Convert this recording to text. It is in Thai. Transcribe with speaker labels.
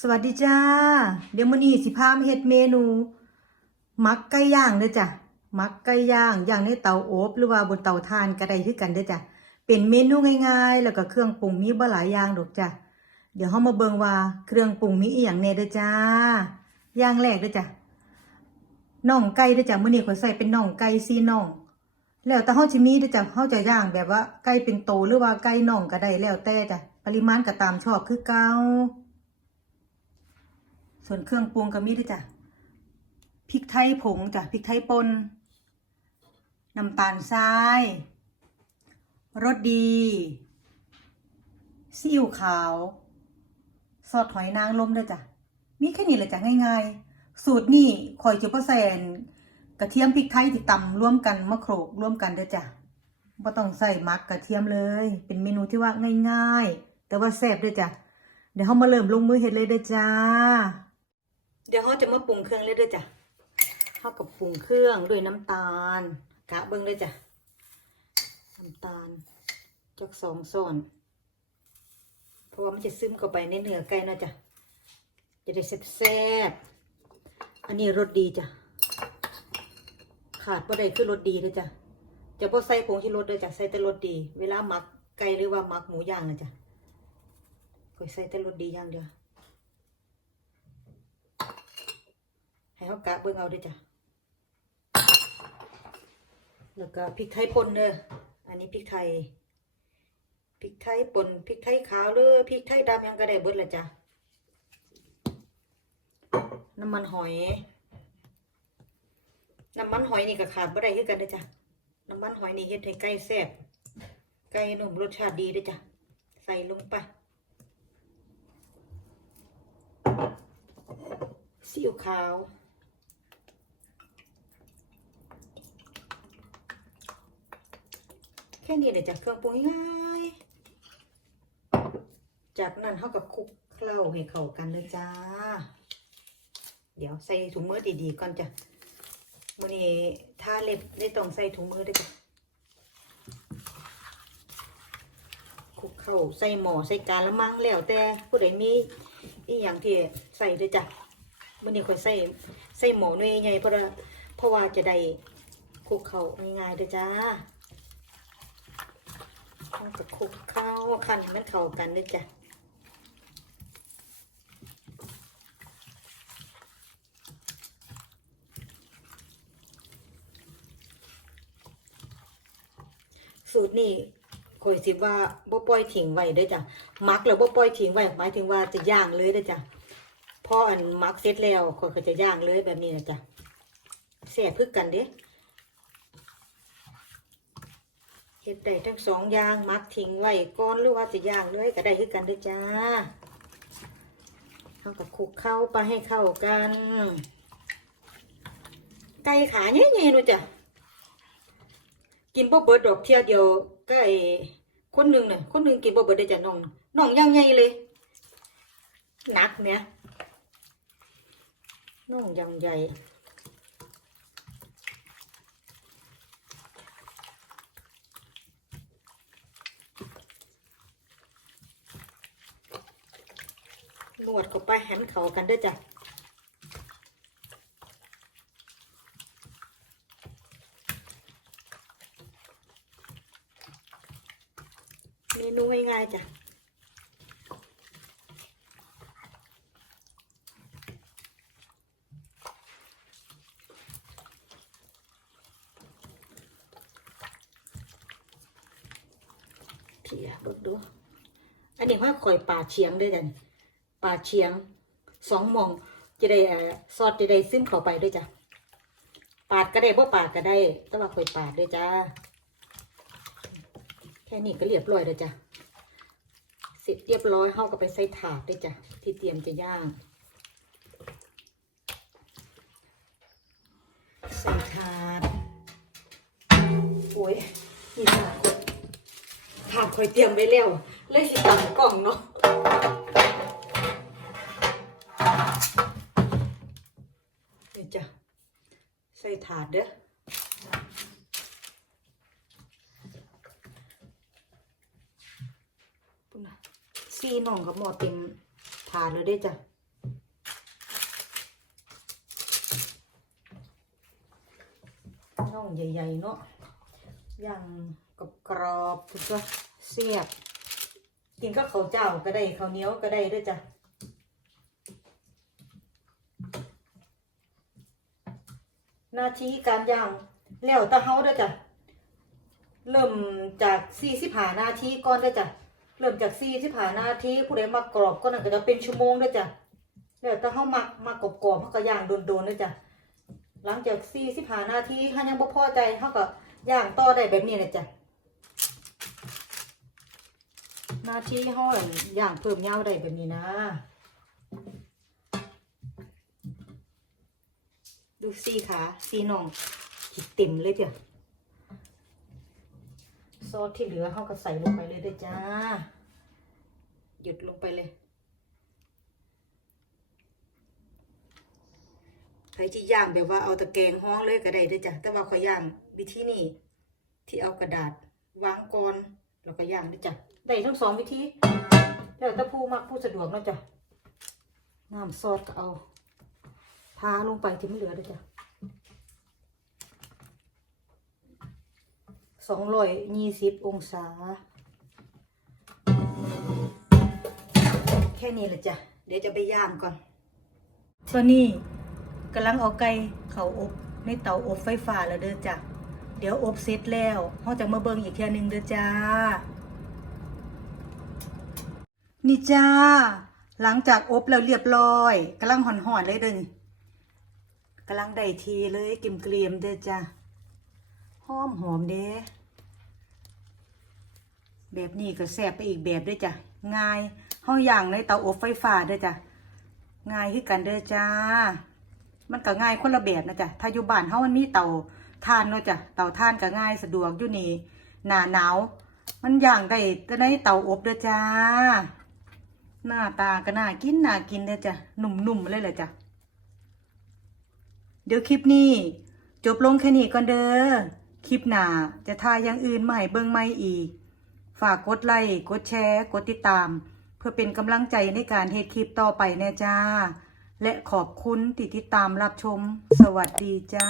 Speaker 1: สวัสดีจ้า เดี๋ยวมื้อนี้สิพามาเฮ็ดเมนู มักไก่ย่างเด้อจ้ะมักไก่ย่างย่างในเตาอบหรือว่าบนเตาถ่านก็ได้คือกันเด้อจ้ะเป็นเมนูง่ายๆ แล้วก็เครื่องปรุงมีบ่หลายอย่างดอกจ้ะเดี๋ยวเฮามาเบิ่งว่าเครื่องปรุงมีอีหยังแน่เด้อจ้าย่างแรกเด้อจ้ะน่องไก่เด้อจ้ะมื้อนี้ข้อยใส่เป็นน่องไก่ซีน่อง แล้วแต่เฮาสิมีเด้อจ้ะเฮาจะย่างแบบว่าไก่เป็นโตหรือว่าไก่น่องก็ได้แล้วแต่จ้ะปริมาณก็ตามชอบคือเก่า ส่วนเครื่องปรุงก็มีด้วยจ้ะพริกไทยผงจ้ะพริกไทยป่นน้ำตาลทรายรสดีซีอิ๊วขาว ซอสหอยนางรมด้วยจ้ะมีแค่นี้เลยจ้ะง่าย ๆ สูตรนี่ข่อยจะบ่ใส่อันกระเทียมพริกไทยที่ตำร่วมกันมะโขลกร่วมกันเด้อจ้ะบ่ต้องใส่มักกระเทียมเลย เป็นเมนูที่ว่าง่าย ๆ แต่ว่าแซ่บด้วยจ้ะเดี๋ยวเรามาเริ่มลงมือเฮ็ดเลยเด้จ้า เดี๋ยวเราจะมาปรุงเครื่องเลยด้อจ้ะเรากับปรุงเครื่องด้วยน้ำตาล กะเบิ่งเลยจ้ะน้ำตาลจักสองส่วนเพราะว่ามันจะซึมเข้าไปในเนื้อไก่นาะจ้ะจะได้แซ่บๆอันนี้รสดีจ้ะขาดบ่ได้คือรสดีเด้อจ้ะจะบ่ใส่ผงชูรสเด้อจ้ะใส่แต่รสดี เวลาหมักไก่หรือว่าหมักหมูย่างนะจ้ะก็ใส่แต่รสดีอย่างเดียว ให้เขากะเบิ่งเอาด้วยจ้ะแล้วก็พริกไทยป่นเด้ออันนี้พริกไทยพริกไทยป่นพริกไทยขาวหรือพริกไทยดำยังก็ได้เบิดละจ้ะน้ำมันหอย น้ำมันหอยนี่ก็ขาดบ่ได้คือกันเด้อจ้ะน้ำมันหอยนี่เฮ็ดให้ไก่แซ่บไก่นุ่มรสชาติดีเด้อจ้ะใส่ลงไปซีอิ๊วขาว แค่นี้เลยจากเครื่องปรุงง่ายจากนั้นเขากับคลุกเคล้าให้เข้ากันเลยจ้า เดี๋ยวใส่ถุงมือดีๆก่อนจ้ะมื่อนี้ถ้าเล็บได้ต้องใส่ถุงมือด้วยจ้ะคลุกเข้าใส่หม้อใส่กาละมังแล้วแต่ผู้ใดมีอีอย่างที่ใส่ด้วยจ้ะมื่อนี้ค่อยใส่ใส่หมูน้อยใหญ่เพราะว่าเพราะว่าจะได้คลุกเข้าง่ายๆเด้อจ้า ต้องกับคลุกเข้าคันให้มันเข้ากันด้จ้ะสูตรนี้ข่อยสิว่าบ่ปล่อยทิ้งไว้เด้จ้ะมักแล้วบ่ปล่อยทิ้งไว้หมายถึงว่าจะย่างเลยเด้จ้ะพออันมักเสร็จแล้วคนก็จะย่างเลยแบบนี้นะจ๊ะแซ่บพึกกันเด้ เฮ็ดได้ทั้งสองอย่างมักทิ้งไว้ก่อนหรือว่าจะย่างเลยก็ได้คือกันด้อจ้าเอากับคลุกเข้าไปให้เข้ากัน ไก่ขาใหญ่ๆนู่นจ้ะกินบ่เบิดดอกเที่ยวเดียวไก่คนหนึ่งน่ะคนหนึ่งกินบ่เบิดได้จ้ะน้องน้องย่างใหญ่เลยหนักเนี่ยน่องยังใหญ่นวดเข้าไป หันเขากันด้วยจ้ะเมนูง่ายๆจ้ะเพียเบิกดู อันนี้ว่าข่อยป่าเฉียงด้วยกันป่าเฉียง สองมองจะได้ซอสจะได้ซึมเข้าไปด้วยจ้ะปาดก็ได้บ่ปาดก็ได้แต่ว่าข่อยปาดด้วยจ้าแค่นี้ก็เรียบร้อยแล้วจ้ะเสร็จเรียบร้อยเฮาก็ไปใส่ถาดด้วยจ้ะที่เตรียมจะย่างใส่ถาดโอ้ยนี่ถาดถาดคอยเตรียมไว้แล้วเลยสิตังกล่องเนาะ ถาดเด้อซีน่องกับหมอเต็มถาดเลยได้จ้ะน่องใหญ่ๆเนาะอย่างกับกรอบทุกก็เสียบ กินก็ข้าวเจ้าก็ได้ข้าวเหนียวก็ได้ด้วยจ้ะ หน้าที่การย่างแล้วตะเฮาเด้อจ้ะเริ่มจาก45นาทีก่อนเด้อจ้ะเริ่มจาก45นาทีผู้ใดมักรอบก็นั่นก็จะเป็นชั่วโมงเด้อจ้ะแล้วต่เฮามักมักกรอบๆเฮาก็ย่างโดนๆเด้อจ้ะหลังจาก45นาทีถ้ายังบ่พอใจเฮาก็ย่างต่อได้แบบนี้นะจ้ะนาที่เฮาอย่างเพิ่มยาวได้แบบนี้นะ ดูซีขาซีน่องจิเต็มเลยเจ้ะซอสที่เหลือเขาก็ใส่ลงไปเลยเด้จ้า หยุดลงไปเลยใครที่ย่างแบบว่าเอาตะแกรงห้องเลยก็ได้เด้จ้ะแต่ว่าขอย่างวิธีนี้ที่เอากระดาษวางก่อนแล้วก็ย่างเด้จ้ะได้ทั้งสองวิธีแล้วแต่ผู้มักผู้สะดวกเนาะจ้ะน้ำซอสก็เอา ทาลงไปที่มันเหลือเด้อจ้ะสองร้อยยี่สิบองศา แค่นี้แหละจ้ะ เดี๋ยวจะไปย่างก่อนตอนนี้กำลังเอาไก่เขาอบในเตาอบไฟฟ้าแล้วเด้อจ้ะ เดี๋ยวอบเสร็จแล้วเราจะมาเบิ่งอีกเทีนึงเด้อจ้า นี่จ้า หลังจากอบแล้วเรียบร้อยกำลังห่อนๆเลยเด้อนี่ กำลังได้ทีเลยกิมเกรียมเด้อจ้าหอมหอมเด้แบบนี้ก็แซ่บไปอีกแบบเด้วยจ้ะง่ายเฮาย่างในเตาอบไฟฟ้าเด้อจ้ะง่ายคือกันเด้อจ้า มันก็ง่ายคนละแบบนะจ้ะถ้าอยู่บ้านเฮามันมีเตาถ่านเนาะจ้ะเตาถ่านก็ง่ายสะดวกอยู่นี่หนาหนาวมันอย่างได้แต่ในเตาอบเด้อจ้า หน้าตาก็น่ากินน่ากินเด้อจ้ะหนุ่มๆเลยแหละจ้ะ เดี๋ยวคลิปนี้ จบลงแค่นี้ก่อนเด้อ คลิปหน้าจะทายอย่างอื่นมาให้เบิ่งใหม่อีก ฝากกดไลค์ กดแชร์ กดติดตาม เพื่อเป็นกำลังใจในการเฮ็ดคลิปต่อไปแน่จ้า และขอบคุณที่ติดตามรับชม สวัสดีจ้า